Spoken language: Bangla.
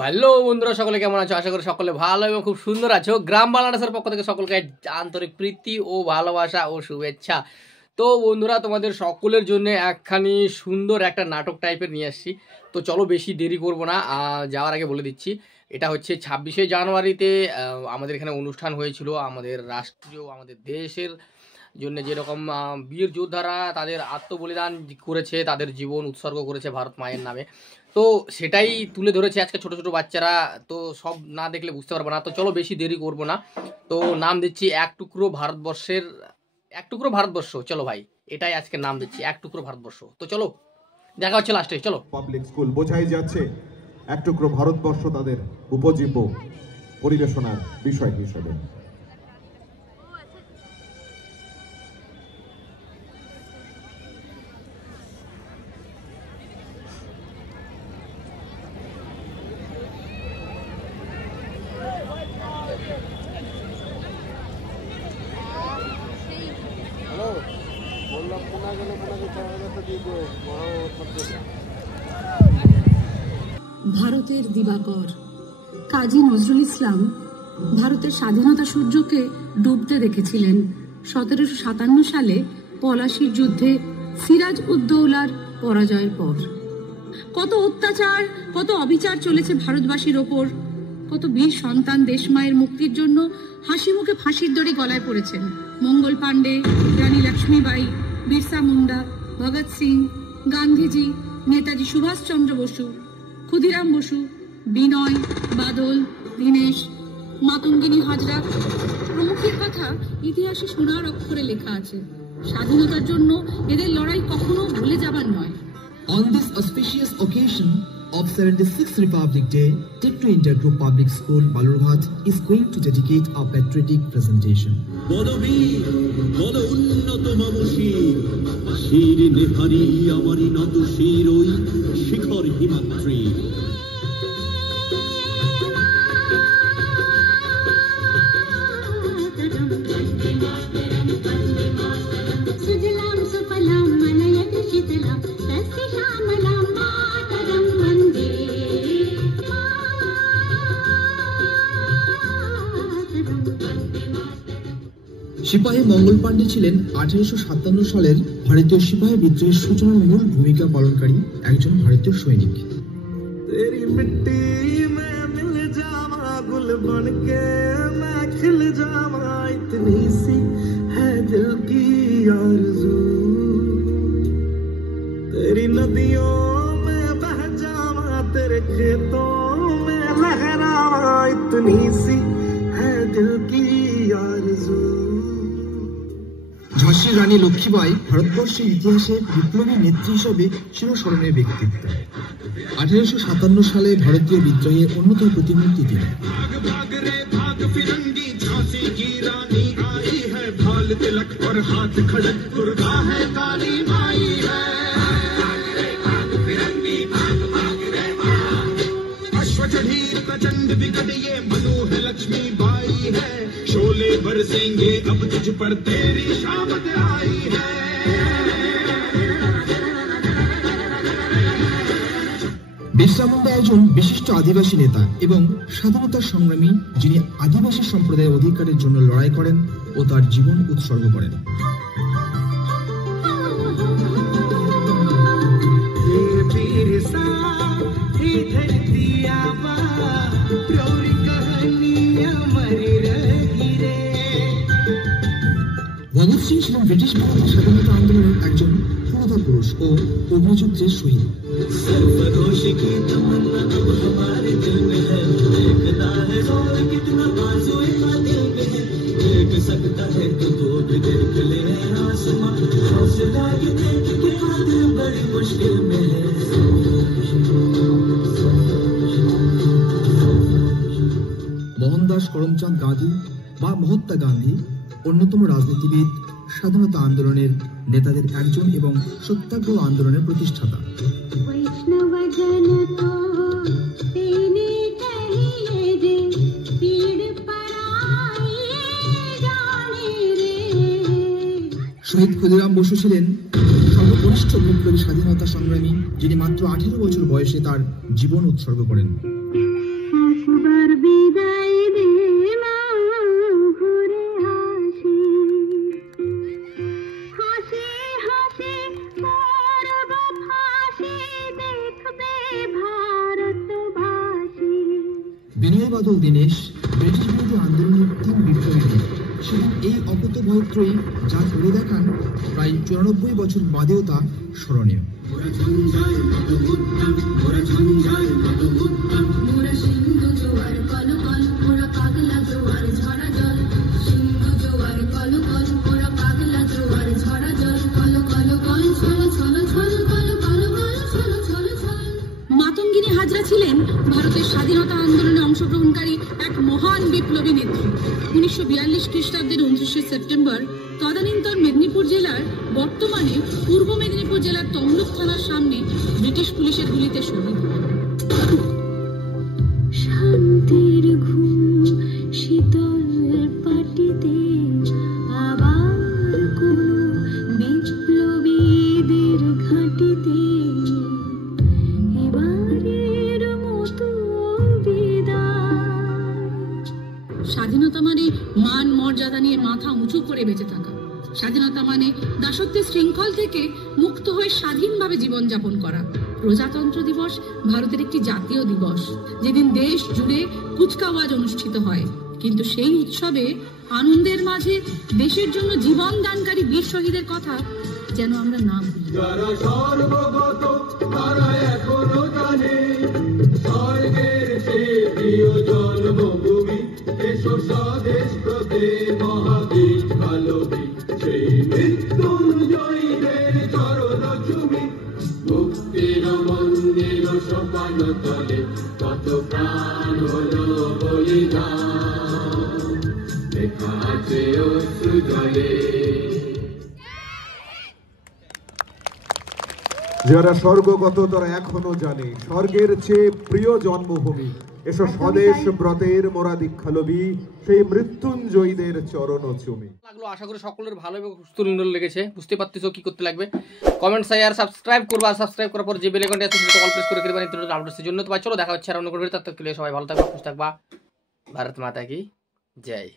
হ্যালো বন্ধুরা, সকলে কেমন আছো? আশা করি সকলে ভালো এবং খুব সুন্দর আছো। গ্রাম বাংলাদেশের পক্ষ থেকে সকলকে আন্তরিক প্রীতি ও ভালোবাসা ও শুভেচ্ছা। তো বন্ধুরা, তোমাদের সকলের জন্য একখানি সুন্দর একটা নাটক টাইপের নিয়ে আসছি। তো চলো বেশি দেরি করব না, যাওয়ার আগে বলে দিচ্ছি, এটা হচ্ছে 26শে জানুয়ারিতে আমাদের এখানে অনুষ্ঠান হয়েছিল। আমাদের রাষ্ট্রীয়, আমাদের দেশের জন্য যেরকম বীর যোদ্ধারা তাদের আত্মবলিদান করেছে, তাদের জীবন উৎসর্গ করেছে ভারত মায়ের নামে, তো সেটাই তুলে ধরেছে আজকে ছোট ছোট বাচ্চারা। তো সব না দেখলে বুঝতে পারবো না, তো চলো বেশি দেরি করব না। তো নাম দিচ্ছি এক টুকরো ভারতবর্ষের, এক টুকরো ভারতবর্ষ। চলো ভাই, এটাই আজকে নাম দিচ্ছি, এক টুকরো ভারতবর্ষ। তো চলো দেখা হচ্ছে লাস্টে। চলো। পাবলিক স্কুল বোঝাই যাচ্ছে এক টুকরো ভারতবর্ষ তাদের উপজীব্য পরিবেশনার বিষয় হিসেবে। ভারতের দিবাকর কাজী নজরুল ইসলাম ভারতের স্বাধীনতা সূর্যকে ডুবতে দেখেছিলেন 1757 সালে পলাশির যুদ্ধে সিরাজ উদ্দৌলার পরাজয়ের পর। কত অত্যাচার, কত অবিচার চলেছে ভারতবাসীর ওপর। কত বীর সন্তান দেশমায়ের মুক্তির জন্য হাসি মুখে ফাঁসির দড়ি গলায় পড়েছেন। মঙ্গল পাণ্ডে, রানী লক্ষ্মীবাই, বিরসা মুন্ডা, ভগৎ সিং, গান্ধীজি, নেতাজি সুভাষচন্দ্র বসু, ক্ষুদিরাম বসু, বিনয়, বাদল, দীনেশ, মাতঙ্গিনী হাজরা প্রমুখের কথা ইতিহাসে সোনার অক্ষরে লেখা আছে। স্বাধীনতার জন্য এদের লড়াই কখনো ভুলে যাবার নয়। On this auspicious occasion of 76th Republic Day, Tiktu Inter Group Public School, Balurghat is going to dedicate a patriotic presentation. শিখর হিমাদ্রি সিপাহী মঙ্গল পাণ্ডে ছিলেন 1857 সালের ভারতীয় সিপাহী বিদ্রোহের সূচনার মূল ভূমিকা পালনকারী একজন ভারতীয় সৈনিক। तेरी मिट्टी में मिल जावा गुल बन के मैं खिल जावा इतनी सी है दिल की आरज़ू तेरी नदियों में बह जावा तेरे खेतों में लहरावा इतनी सी है दिल की आरज़ू। ঝাঁসির রানী লক্ষ্মীবাই ভারতবর্ষের ইতিহাসে বিপ্লবী নেত্রী হিসেবে চিরস্মরণীয় ব্যক্তিত্ব। 1857 সালে ভারতীয় বিদ্রোহের অন্যতম প্রতিমূর্তি তিনি। शोले बरसेंगे अब तुझ पर तेरी शामत आई है। বিরসা মুন্ডা একজন বিশিষ্ট আদিবাসী নেতা এবং স্বাধীনতা সংগ্রামী, যিনি আদিবাসী সম্প্রদায়ের অধিকারের জন্য লড়াই করেন ও তার জীবন উৎসর্গ করেন। ভগৎ সিং ছিলেন ব্রিটিশ ভারতের স্বাধীনতা আন্দোলনের একজন পুরোধা পুরুষ ও অগ্নিযুদ্ধের শহীদ। মোহনদাস করমচাঁদ গান্ধী বা মহাত্মা গান্ধী অন্যতম রাজনীতিবিদ, স্বাধীনতা আন্দোলনের নেতাদের একজন এবং সত্যাগ্রহ আন্দোলনের প্রতিষ্ঠাতা। শহীদ ক্ষুদিরাম বসু ছিলেন সর্বকনিষ্ঠ বিপ্লবী স্বাধীনতা সংগ্রামী, যিনি মাত্র 18 বছর বয়সে তার জীবন উৎসর্গ করেন। একবার বিদায় দে মা, ঘুরে হাসি হাসি হাসি করব ফাঁসি, দেখবে ভারতবাসী। বিনয় বাদল দীনেশ ব্রিটিশ বিরোধী আন্দোলনের তিন বিপ্লবী। সেদিন এই অকুতোভয়ত্রয়ী যা করে দেখান, প্রায় 94 বছর বাদেও তা স্মরণীয়। মোরা সিন্ধু জোয়ার কলকল, মোরা পাগলা জোয়ার ঝরা জল, সিন্ধু জোয়ার কলকল, মোরা পাগলা জোয়ার ঝরা জল, কল কল কল ছল ছল ছল, কল কল কল ছল ছল ছল। মাতঙ্গিনী হাজরা ছিলেন ভারতের স্বাধীনতা আন্দোলনে অংশগ্রহণকারী এক মহান বিপ্লবী নেত্রী। 1942 খ্রিস্টাব্দের 29শে সেপ্টেম্বর তদানীন্তন মেদিনীপুর জেলার, বর্তমানে পূর্ব মেদিনীপুর জেলার তমলুক থানার সামনে ব্রিটিশ পুলিশের গুলিতে শহীদ হন। শান্তির ঘুম শীতল পাটিতে, আবার কোন বিপ্লবীদের ঘাটিতে, এবারের মতো বিদায়। স্বাধীনতা মানে মান মর্যাদা নিয়ে মাথা উঁচু করে বেঁচে থাকা। স্বাধীনতা মানে দাসত্বের শৃঙ্খল থেকে মুক্ত হয়ে স্বাধীনভাবে জীবনযাপন করা। প্রজাতন্ত্র দিবস ভারতের একটি জাতীয় দিবস, যেদিন দেশ জুড়ে কুচকাওয়াজ অনুষ্ঠিত হয়। কিন্তু সেই উৎসবে আনন্দের মাঝে দেশের জন্য জীবন দানকারী বীর শহীদের কথা যেন আমরা না ভুলি। যারা সর্বগত তারা এখনো জানে, স্বর্গের চেয়ে প্রিয় জন্মভূমি, এসো স্বদেশ প্রতি মহাবীর ভালোবী, সেই মৃত্যুঞ্জয়ীদের চরণ চুমি, মুক্তির মন্দির সোপান তলে কত প্রাণ হলো বলিদান, লেখা আছে অশ্রু জলে। যারা স্বর্গগত তারা এখনো জানে, স্বর্গের চেয়ে প্রিয় জন্মভূমি, এসো স্বদেশ ব্রতের মোরা দীক্ষালবী, সেই মৃত্যুঞ্জয়ীদের চরণ চুমি। লাগলো, আশা করি সকলের ভালো এবং সুস্থ লেগেছে। বুঝতে পারতেছো কি করতে লাগবে, কমেন্ট শেয়ার সাবস্ক্রাইব করবা। সাবস্ক্রাইব করার পর যে বেল আইকনটা আছে সেটা অল প্রেস করে দিবেন নিত্য আপডেটসের জন্য। তো ভাই চলো দেখা হচ্ছে আর অন্য কোনো ভিডিও, ততক্ষণ সবাই ভালো থাকবে, সুস্থ থাকবা। ভারত মাতা কি জয়।